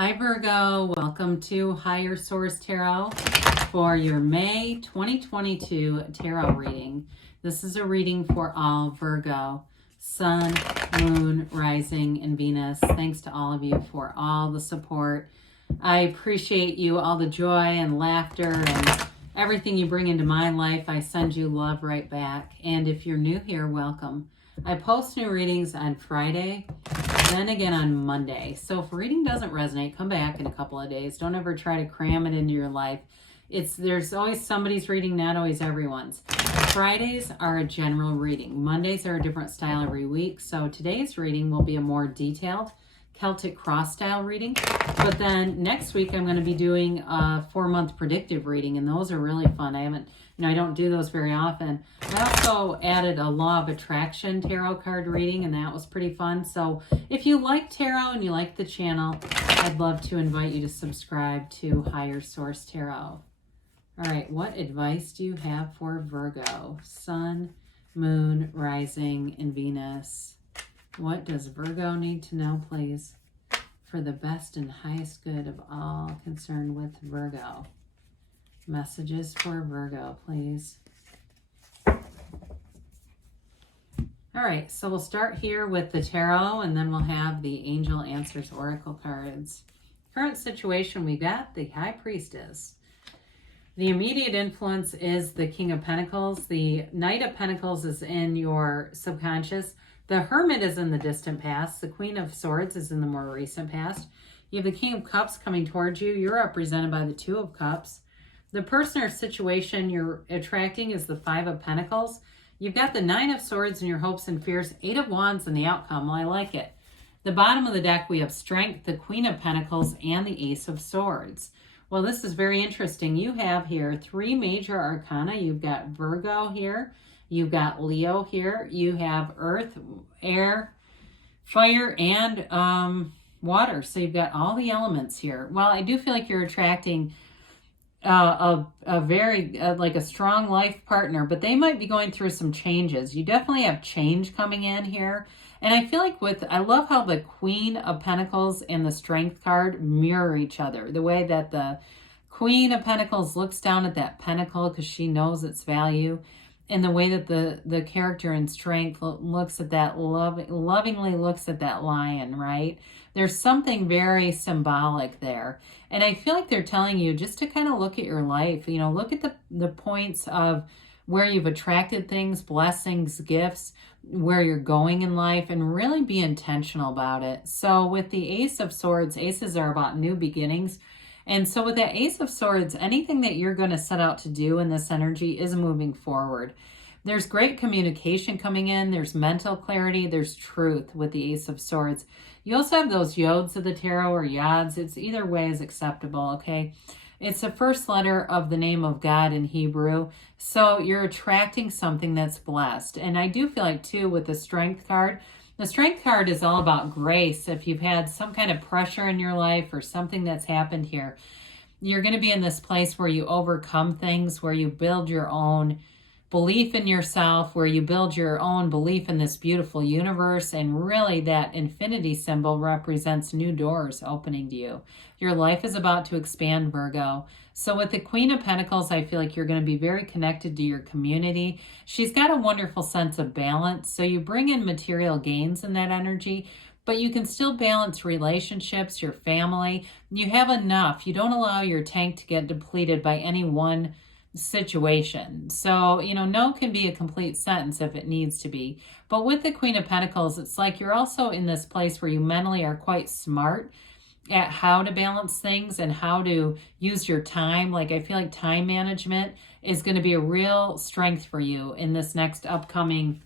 Hi Virgo, welcome to Higher Source Tarot for your May 2022 tarot reading. This is a reading for all Virgo, Sun, Moon, Rising, and Venus. Thanks to all of you for all the support. I appreciate you, all the joy and laughter and everything you bring into my life. I send you love right back. And if you're new here, welcome. I post new readings on Friday, then again on Monday. So if reading doesn't resonate, come back in a couple of days. Don't ever try to cram it into your life. There's always somebody's reading, not always everyone's. Fridays are a general reading. Mondays are a different style every week. So today's reading will be a more detailed Celtic cross style reading. But then next week I'm going to be doing a 4-month predictive reading, and those are really fun. I don't do those very often. I also added a law of attraction tarot card reading, and that was pretty fun. So if you like tarot and you like the channel, I'd love to invite you to subscribe to Higher Source Tarot. All right, what advice do you have for Virgo? Sun, Moon, Rising, and Venus. What does Virgo need to know, please, for the best and highest good of all concerned with Virgo? Messages for Virgo, please. All right, so we'll start here with the tarot, and then we'll have the Angel Answers Oracle cards. Current situation, we got the High Priestess. The immediate influence is the King of Pentacles. The Knight of Pentacles is in your subconscious. The Hermit is in the distant past. The Queen of Swords is in the more recent past. You have the King of Cups coming towards you. You're represented by the Two of Cups. The person or situation you're attracting is the Five of Pentacles. You've got the Nine of Swords and your hopes and fears. Eight of Wands and the outcome. Well, I like it. The bottom of the deck, we have Strength, the Queen of Pentacles, and the Ace of Swords. Well, this is very interesting. You have here 3 major arcana. You've got Virgo here. You've got Leo here. You have Earth, Air, Fire, and Water. So you've got all the elements here. Well, I do feel like you're attracting a very like a strong life partner, but they might be going through some changes. You definitely have change coming in here. And I feel like I love how the Queen of Pentacles and the Strength card mirror each other. The way that the Queen of Pentacles looks down at that pentacle because she knows its value. And the way that the character in Strength looks at that, lovingly looks at that lion, right? There's something very symbolic there. And I feel like they're telling you just to kind of look at your life, look at the points of where you've attracted things, blessings, gifts, where you're going in life, and really be intentional about it. So with the Ace of Swords, aces are about new beginnings. And so with that Ace of Swords, anything that you're going to set out to do in this energy is moving forward. There's great communication coming in. There's mental clarity. There's truth with the Ace of Swords. You also have those yods of the tarot, or yods. It's either way is acceptable, okay? It's the first letter of the name of God in Hebrew. So you're attracting something that's blessed. And I do feel like, too, with the Strength card, the Strength card is all about grace. If you've had some kind of pressure in your life or something that's happened here, you're going to be in this place where you overcome things, where you build your own belief in yourself, where you build your own belief in this beautiful universe. And really that infinity symbol represents new doors opening to you. Your life is about to expand, Virgo. So with the Queen of Pentacles, I feel like you're going to be very connected to your community. She's got a wonderful sense of balance. So you bring in material gains in that energy, but you can still balance relationships, your family. You have enough. You don't allow your tank to get depleted by any one situation. So, no can be a complete sentence if it needs to be. But with the Queen of Pentacles, it's like you're also in this place where you mentally are quite smart at how to balance things and how to use your time. Like, I feel like time management is going to be a real strength for you in this next upcoming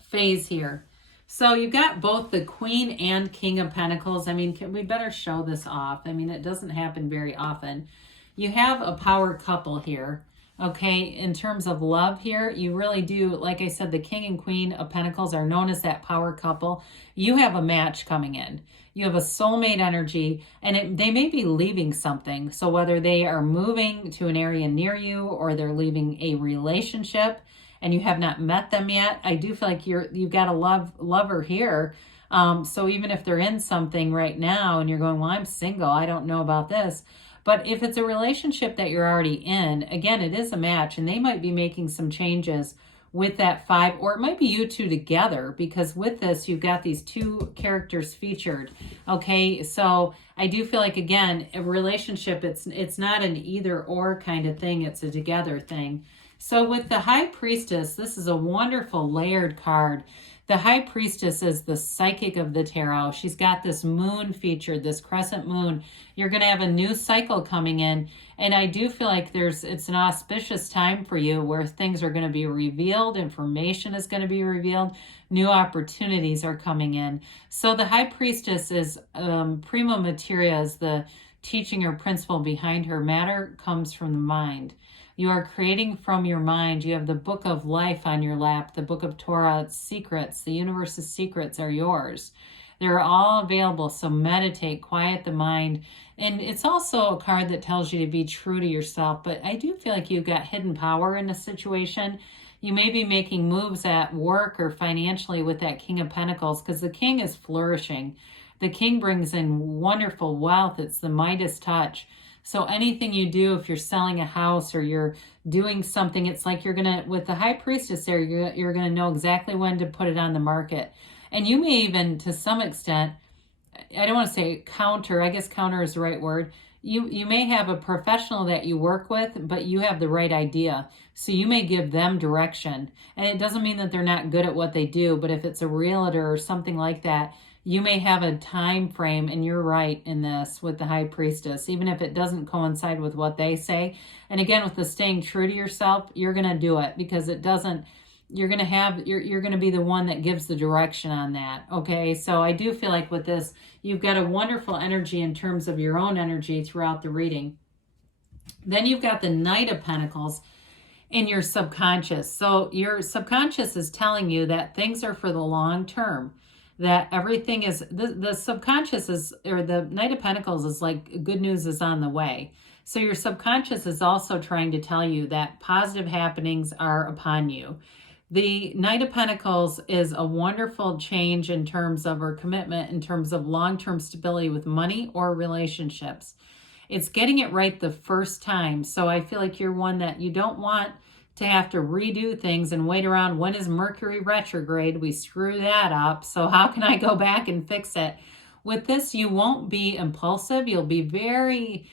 phase here. So you've got both the Queen and King of Pentacles. We better show this off. It doesn't happen very often. You have a power couple here, okay? In terms of love here, you really do, like I said, the King and Queen of Pentacles are known as that power couple. You have a match coming in. You have a soulmate energy, and they may be leaving something. So whether they are moving to an area near you or they're leaving a relationship and you have not met them yet, I do feel like you've got a lover here So even if they're in something right now and you're going, well, I'm single, I don't know about this. But if it's a relationship that you're already in, again, it is a match, and they might be making some changes with that 5, or it might be you two together, because with this, you've got these 2 characters featured. Okay, so I do feel like, again, a relationship, it's not an either or kind of thing, it's a together thing. So with the High Priestess, this is a wonderful layered card. The High Priestess is the psychic of the tarot. She's got this moon featured, this crescent moon. You're going to have a new cycle coming in. And I do feel like it's an auspicious time for you where things are going to be revealed. Information is going to be revealed. New opportunities are coming in. So the High Priestess is prima materia, is the teaching or principle behind her. Matter comes from the mind. You are creating from your mind. You have the book of life on your lap, the book of Torah, its secrets. The universe's secrets are yours. They're all available, so meditate, quiet the mind. And it's also a card that tells you to be true to yourself, but I do feel like you've got hidden power in a situation. You may be making moves at work or financially with that King of Pentacles, because the King is flourishing. The King brings in wonderful wealth. It's the Midas touch. So anything you do, if you're selling a house or you're doing something, it's like you're going to, with the High Priestess there, you're going to know exactly when to put it on the market. And you may even, to some extent, I don't want to say counter, I guess counter is the right word. You may have a professional that you work with, but you have the right idea. So you may give them direction. And it doesn't mean that they're not good at what they do, but if it's a realtor or something like that, you may have a time frame, and you're right in this with the High Priestess, even if it doesn't coincide with what they say. And again, with the staying true to yourself, you're going to do it, because it doesn't, you're going to be the one that gives the direction on that. Okay. So I do feel like with this, you've got a wonderful energy in terms of your own energy throughout the reading. Then you've got the Knight of Pentacles in your subconscious. So your subconscious is telling you that things are for the long term, that everything is, the subconscious is, or the Knight of Pentacles is like good news is on the way. So your subconscious is also trying to tell you that positive happenings are upon you. The Knight of Pentacles is a wonderful change in terms of, or commitment in terms of long-term stability with money or relationships. It's getting it right the first time. So I feel like you're one that you don't want to have to redo things and wait around. When is Mercury retrograde? We screw that up. So how can I go back and fix it? With this, you won't be impulsive. You'll be very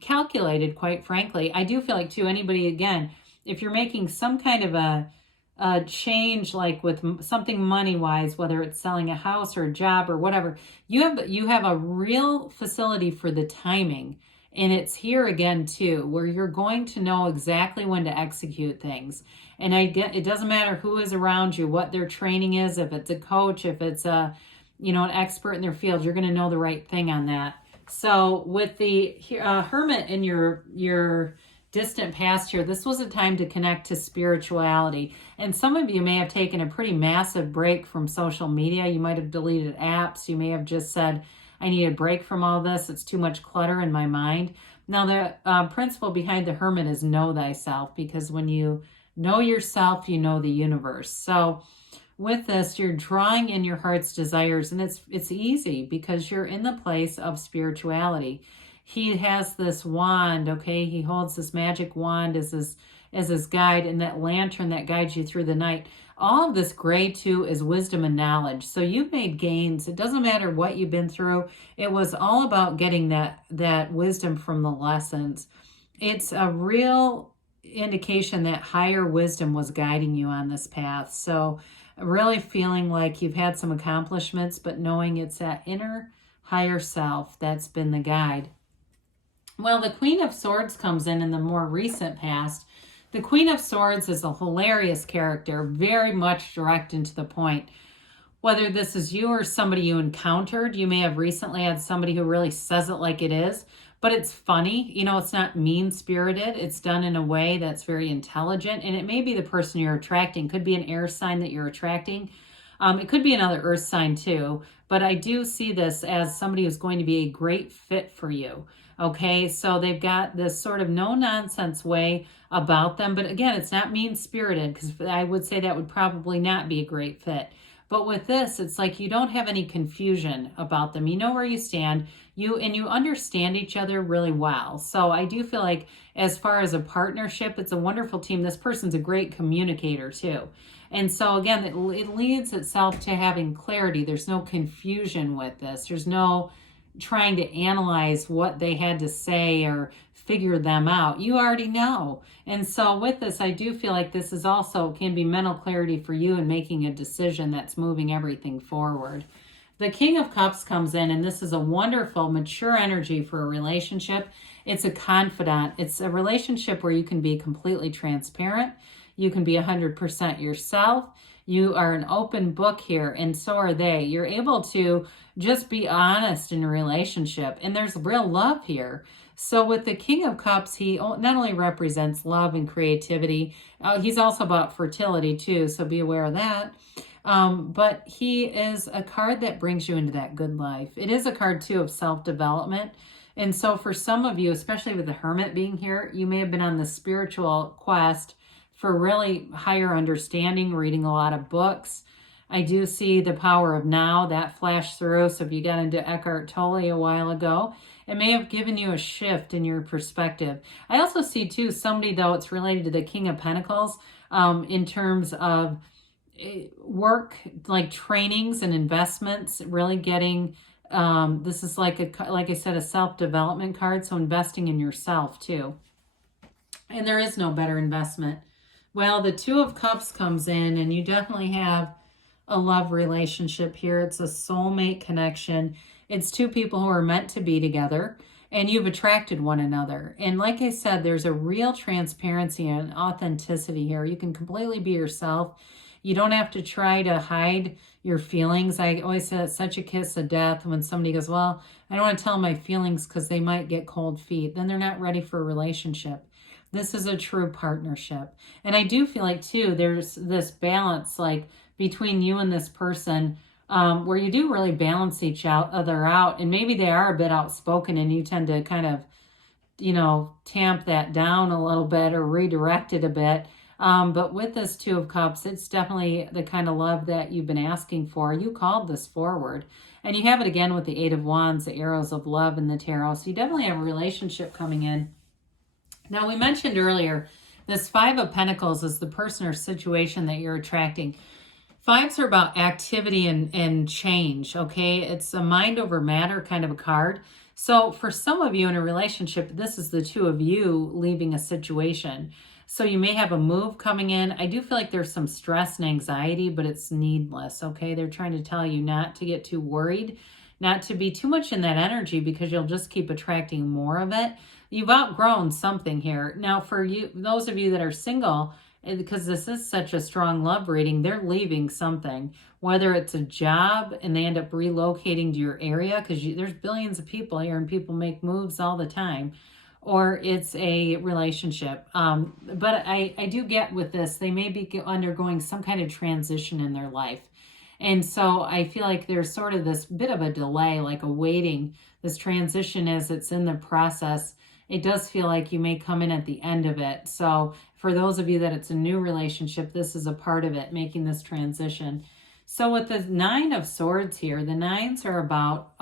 calculated, quite frankly. I do feel like, too, anybody, again, if you're making some kind of a change, like with something money-wise, whether it's selling a house or a job or whatever, you have a real facility for the timing. And it's here again, too, where you're going to know exactly when to execute things. And it doesn't matter who is around you, what their training is, if it's a coach, if it's an expert in their field, you're going to know the right thing on that. So with the Hermit in your distant past here, this was a time to connect to spirituality. And some of you may have taken a pretty massive break from social media. You might have deleted apps. You may have just said, I need a break from all this. It's too much clutter in my mind. Now, the principle behind the Hermit is know thyself, because when you know yourself, you know the universe. So with this, you're drawing in your heart's desires, and it's easy because you're in the place of spirituality. He has this wand, okay? He holds this magic wand as his guide, and that lantern that guides you through the night. All of this gray, too, is wisdom and knowledge. So you've made gains. It doesn't matter what you've been through. It was all about getting that wisdom from the lessons. It's a real indication that higher wisdom was guiding you on this path. So really feeling like you've had some accomplishments, but knowing it's that inner higher self that's been the guide. Well, the Queen of Swords comes in the more recent past. The Queen of Swords is a hilarious character, very much direct and to the point. Whether this is you or somebody you encountered, you may have recently had somebody who really says it like it is, but it's funny. It's not mean-spirited. It's done in a way that's very intelligent, and it may be the person you're attracting. Could be an air sign that you're attracting. It could be another earth sign too, but I do see this as somebody who's going to be a great fit for you. Okay, so they've got this sort of no-nonsense way about them, but again, it's not mean-spirited, because I would say that would probably not be a great fit. But with this, it's like you don't have any confusion about them. You know where you stand. You understand each other really well. So I do feel like as far as a partnership, it's a wonderful team. This person's a great communicator too. And so again, it leads itself to having clarity. There's no confusion with this. There's no trying to analyze what they had to say or figure them out. You already know. And so with this, I do feel like this is also can be mental clarity for you in making a decision that's moving everything forward. The King of Cups comes in, and this is a wonderful, mature energy for a relationship. It's a confidant. It's a relationship where you can be completely transparent. You can be 100% yourself. You are an open book here, and so are they. You're able to just be honest in a relationship, and there's real love here. So with the King of Cups, he not only represents love and creativity, he's also about fertility too, so be aware of that. But he is a card that brings you into that good life. It is a card too of self-development. And so for some of you, especially with the Hermit being here, you may have been on the spiritual quest for really higher understanding, reading a lot of books. I do see the power of now that flashed through. So if you got into Eckhart Tolle a while ago, it may have given you a shift in your perspective. I also see too somebody, though it's related to the King of Pentacles, in terms of work, like trainings and investments, really getting, this is like I said, a self-development card. So investing in yourself too. And there is no better investment. Well, the Two of Cups comes in, and you definitely have a love relationship here. It's a soulmate connection. It's two people who are meant to be together, and you've attracted one another. And like I said, there's a real transparency and authenticity here. You can completely be yourself. You don't have to try to hide your feelings. I always say it's such a kiss of death when somebody goes, well, I don't want to tell my feelings because they might get cold feet. Then they're not ready for a relationship. This is a true partnership. And I do feel like, too, there's this balance, like, between you and this person, where you do really balance each other out. And maybe they are a bit outspoken, and you tend to kind of, tamp that down a little bit or redirect it a bit. But with this Two of Cups, it's definitely the kind of love that you've been asking for. You called this forward. And you have it again with the Eight of Wands, the arrows of love in the tarot. So you definitely have a relationship coming in. Now, we mentioned earlier, this Five of Pentacles is the person or situation that you're attracting. Fives are about activity and change, okay? It's a mind over matter kind of a card. So for some of you in a relationship, this is the two of you leaving a situation. So you may have a move coming in. I do feel like there's some stress and anxiety, but it's needless, okay? They're trying to tell you not to get too worried, not to be too much in that energy, because you'll just keep attracting more of it. You've outgrown something here. Now, for you, those of you that are single, because this is such a strong love reading, they're leaving something, whether it's a job and they end up relocating to your area, because there's billions of people here and people make moves all the time, or it's a relationship. But I do get with this, they may be undergoing some kind of transition in their life. And so I feel like there's sort of this bit of a delay, like awaiting this transition as it's in the process. It does feel like you may come in at the end of it. So for those of you that it's a new relationship, this is a part of it, making this transition. So with the Nine of Swords here, the nines are about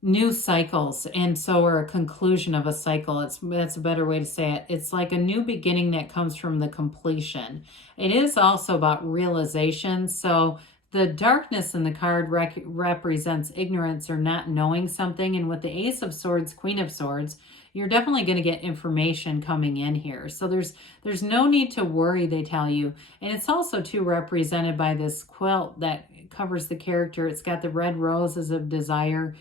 new cycles, and so are a conclusion of a cycle. That's a better way to say it. It's like a new beginning that comes from the completion. It is also about realization. So the darkness in the card represents ignorance or not knowing something. And with the Ace of Swords, Queen of Swords, you're definitely going to get information coming in here. So there's no need to worry, they tell you. And it's also too represented by this quilt that covers the character. It's got the red roses of desire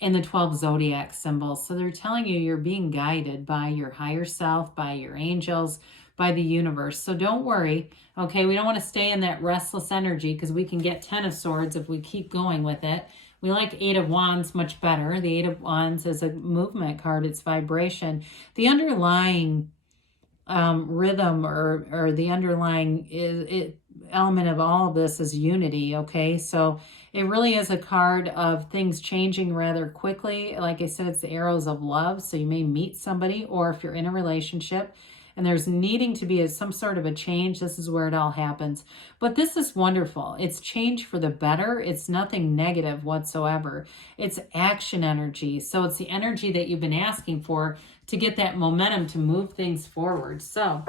and the 12 zodiac symbols. So they're telling you you're being guided by your higher self, by your angels, by the universe. So don't worry, okay? We don't want to stay in that restless energy, because we can get 10 of Swords if we keep going with it. We like Eight of Wands much better. The Eight of Wands is a movement card. It's vibration. The underlying rhythm or the underlying element of all of this is unity, okay? So it really is a card of things changing rather quickly. Like I said, it's the arrows of love. So you may meet somebody, or if you're in a relationship, and there's needing to be some sort of a change. This is where it all happens. But this is wonderful. It's change for the better. It's nothing negative whatsoever. It's action energy. So it's the energy that you've been asking for to get that momentum to move things forward. So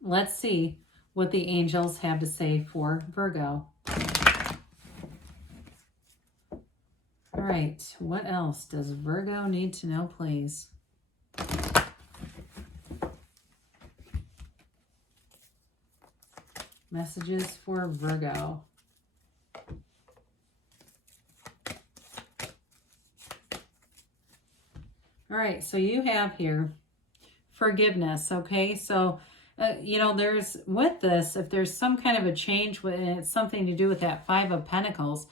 let's see what the angels have to say for Virgo. All right, what else does Virgo need to know, please? Messages for Virgo. All right, so you have here forgiveness, okay? So, you know, there's, with this, if there's some kind of a change, and it's something to do with that Five of Pentacles,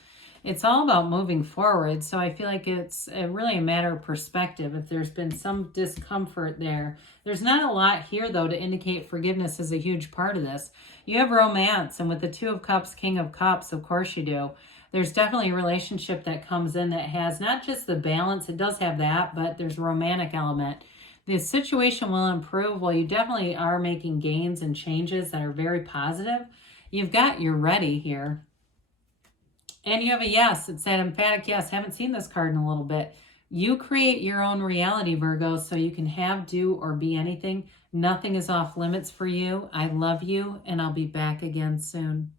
it's all about moving forward. So I feel like it's really a matter of perspective. If there's been some discomfort there, there's not a lot here, though, to indicate forgiveness is a huge part of this. You have romance, and with the Two of Cups, King of Cups, of course you do. There's definitely a relationship that comes in that has not just the balance, it does have that, but there's a romantic element. The situation will improve. Well, you definitely are making gains and changes that are very positive. You've got your ready here. And you have a yes. It's that emphatic yes. Haven't seen this card in a little bit. You create your own reality, Virgo, so you can have, do, or be anything. Nothing is off limits for you. I love you, and I'll be back again soon.